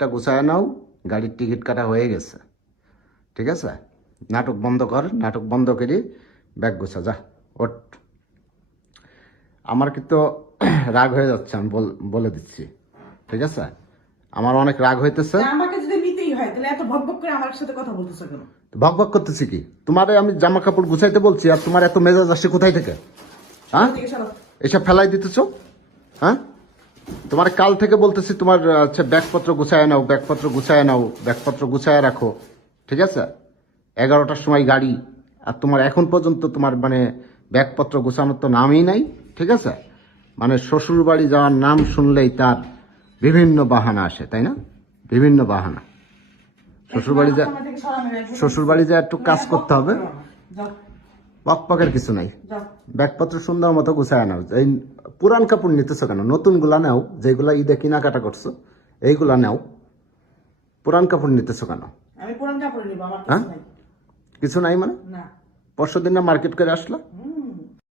টা গুছায় নাও, গাড়ির টিকিট কাটা হয়ে গেছে। ঠিক আছে, নাটক বন্ধ কর, নাটক বন্ধ করে ব্যাগ গুছা, যা ওঠ। আমার কিন্তু রাগ হয়ে যাচ্ছে, আমি বলে দিচ্ছি। ঠিক আছে, আমার অনেক রাগ হইতেছে। আমাকে যদি নিতেই হয় তাহলে এত ভকভক করে আমার সাথে কথা বলতেছো কেন? ভক ভক করতেছি কি? তোমারে আমি জামা কাপড় গুছাইতে বলছি, আর তোমার এত মেজাজ আসছে কোথায় থেকে? হ্যাঁ, এদিকে সরো। এসব ফেলাই দিতেছো। হ্যাঁ, তোমার কাল থেকে বলতেছি তোমার হচ্ছে ব্যাগপত্র গুছায় নাও, ব্যাগপত্র গুছায় নাও, ব্যাগপত্র গুছায় রাখো। ঠিক আছে, 11টার সময় গাড়ি, আর তোমার এখন পর্যন্ত তোমার মানে ব্যাগপত্র গুছানোর তো নামই নাই। ঠিক আছে, মানে শ্বশুর বাড়ি যাওয়ার নাম শুনলেই তার বিভিন্ন বাহানা আসে, তাই না? বিভিন্ন বাহানা। শ্বশুরবাড়ি যা আমার থেকে সরানো যায়। শ্বশুরবাড়ি যা একটু কাজ করতে হবে। যাও, পকের কিছু নাই, যাও। ব্যাগপত্র সুন্দর মতো গুছায় নাও। এই পুরান কাপড় নিতেছো কেন? নতুন গুলা নাও, যেগুলা ঈদে কেনাকাটা করছো এইগুলা নাও। পুরান কাপড় নিতেছো কেন? আমি পুরান কাপড় নিব, আমার হ্যাঁ? কিছু নাই। কিছু নাই মানে? না। পরশু দিন না মার্কেট করে আসলা?